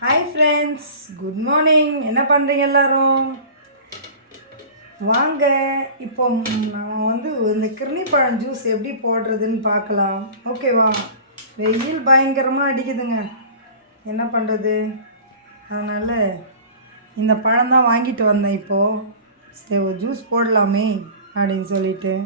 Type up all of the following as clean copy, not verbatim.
Hi friends, good morning. என்ன பண்ணுறீங்க எல்லோரும்? வாங்க, இப்போ நம்ம இந்த கிர்னி பழம் ஜூஸ் எப்படி போடுறதுன்னு பார்க்கலாம். ஓகேவா? வெயில் பயங்கரமாக அடிக்குதுங்க, என்ன பண்ணுறது? அதனால் இந்த பழம் தான் வாங்கிட்டு வந்தேன். இப்போது சரி ஒரு ஜூஸ் போடலாமே அப்படின்னு சொல்லிட்டு.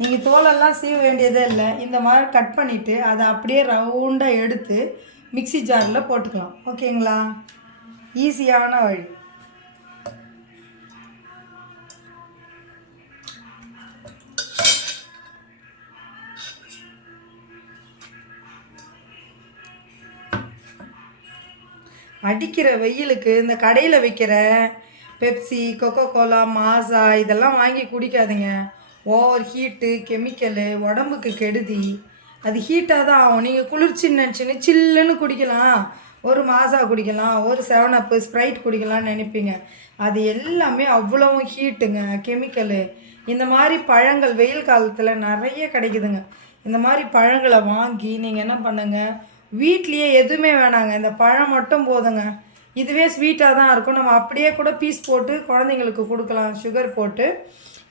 நீங்கள் தோலெல்லாம் சீவ வேண்டியதே இல்லை. இந்த மாதிரி கட் பண்ணிவிட்டு அதை அப்படியே ரவுண்டாக எடுத்து மிக்சி ஜாரில் போட்டுக்கலாம். ஓகேங்களா? ஈஸியான வழி. அடிக்கிற வெயிலுக்கு இந்த கடையில் விற்கிற பெப்சி, கொக்கோ கோலா, மாசா இதெல்லாம் வாங்கி குடிக்காதீங்க. ஓவர் ஹீட்டு, கெமிக்கலு, உடம்புக்கு கெடுதி. அது ஹீட்டாக தான் ஆகும். நீங்கள் குளிர்ச்சின்னு நினச்சின்னு சில்லுன்னு குடிக்கலாம், ஒரு மாசா குடிக்கலாம், ஒரு 7up, ஸ்ப்ரைட் குடிக்கலாம்னு நினைப்பீங்க. அது எல்லாமே அவ்வளவும் ஹீட்டுங்க, கெமிக்கலு. இந்த மாதிரி பழங்கள் வெயில் காலத்தில் நிறைய கிடைக்குதுங்க. இந்த மாதிரி பழங்களை வாங்கி நீங்கள் என்ன பண்ணுங்கள், வீட்லேயே எதுவுமே வேணாங்க, இந்த பழம் மட்டும் போதுங்க. இதுவே ஸ்வீட்டாக தான் இருக்கும். நம்ம அப்படியே கூட பீஸ் போட்டு குழந்தைங்களுக்கு கொடுக்கலாம், சுகர் போட்டு.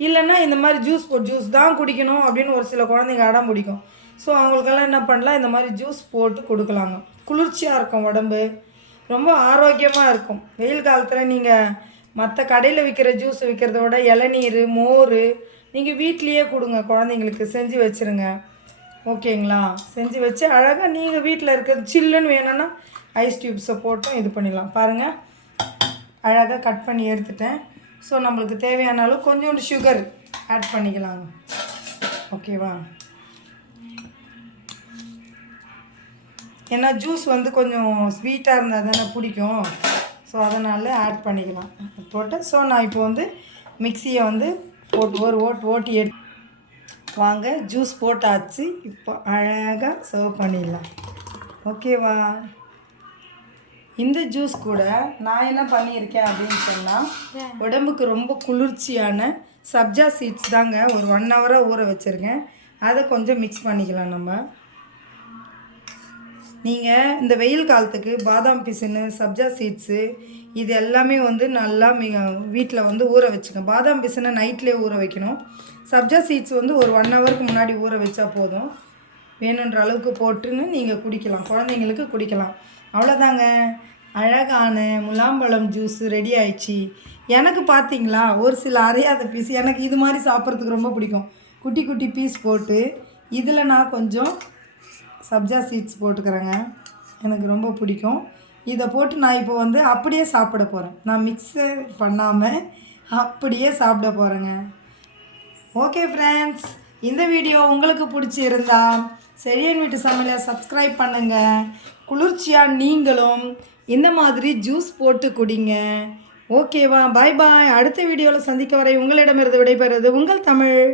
இல்லைன்னா இந்த மாதிரி ஜூஸ் தான் குடிக்கணும் அப்படின்னு ஒரு சில குழந்தைங்க அடம் பிடிக்கும். ஸோ அவங்களுக்கெல்லாம் என்ன பண்ணலாம், இந்த மாதிரி ஜூஸ் போட்டு கொடுக்கலாங்க. குளிர்ச்சியாக இருக்கும், உடம்பு ரொம்ப ஆரோக்கியமாக இருக்கும். வெயில் காலத்தில் நீங்கள் மற்ற கடையில் விற்கிற ஜூஸ் விற்கிறத விட இளநீர், மோர் நீங்கள் வீட்லேயே கொடுங்க, குழந்தைங்களுக்கு செஞ்சு வச்சுருங்க. ஓகேங்களா? செஞ்சு வச்சு அழகாக நீங்கள் வீட்டில் இருக்கிறது சில்லுன்னு வேணும்னா ஐஸ் டியூப்ஸை போட்டும் இது பண்ணிடலாம். பாருங்கள், அழகாக கட் பண்ணி எடுத்துட்டேன். ஸோ நம்மளுக்கு தேவையான அளவு கொஞ்சோண்டு சுகர் ஆட் பண்ணிக்கலாங்க. ஓகேவா? ஏன்னா ஜூஸ் கொஞ்சம் ஸ்வீட்டாக இருந்தால் தானே பிடிக்கும். ஸோ அதனால் ஆட் பண்ணிக்கலாம் போட்டு. ஸோ நான் இப்போ மிக்சியை போட்டு ஒரு ஓட்டி எடுத்து வாங்க, ஜூஸ் போட்டாச்சு. இப்போ அழகாக சர்வ் பண்ணிடலாம். ஓகேவா? இந்த ஜூஸ் கூட நான் என்ன பண்ணியிருக்கேன் அப்படின்னு சொன்னால், உடம்புக்கு ரொம்ப குளிர்ச்சியான சப்ஜா சீட்ஸ் தாங்க ஒரு 1 ஹவராக ஊற வச்சுருக்கேன். அதை கொஞ்சம் மிக்ஸ் பண்ணிக்கலாம். நம்ம நீங்கள் இந்த வெயில் காலத்துக்கு பாதாம் பிசின்னு, சப்ஜா சீட்ஸு இது எல்லாமே நல்லா வீட்டில் ஊற வச்சுங்க. பாதாம் பிசினை நைட்லேயே ஊற வைக்கணும். சப்ஜா சீட்ஸ் ஒரு 1 ஹவருக்கு முன்னாடி ஊற வச்சா போதும். வேணுன்ற அளவுக்கு போட்டுன்னு நீங்கள் குடிக்கலாம், குழந்தைங்களுக்கு குடிக்கலாம். அவ்வளோதாங்க, அழகான முலாம்பழம் ஜூஸ் ரெடி ஆயிடுச்சு. எனக்கு பார்த்தீங்களா, ஒரு சில அரையாத பீஸ் எனக்கு இது மாதிரி சாப்பிட்றதுக்கு ரொம்ப பிடிக்கும். குட்டி குட்டி பீஸ் போட்டு இதில் நான் கொஞ்சம் சப்ஜா சீட்ஸ் போட்டுக்கிறேங்க, எனக்கு ரொம்ப பிடிக்கும். இதை போட்டு நான் இப்போ அப்படியே சாப்பிட போகிறேன். நான் மிக்ஸு பண்ணாமல் அப்படியே சாப்பிட போகிறேங்க. ஓகே ஃப்ரெண்ட்ஸ், இந்த வீடியோ உங்களுக்கு பிடிச்சிருந்தா செழியன் வீட்டு சமையலை சப்ஸ்கிரைப் பண்ணுங்கள். குளிர்ச்சியாக நீங்களும் இந்த மாதிரி ஜூஸ் போட்டு குடிங்க. ஓகேவா? பாய் பாய். அடுத்த வீடியோவில் சந்திக்க வரை உங்களிடமிருந்து விடைபெறுவது உங்கள் தமிழ்.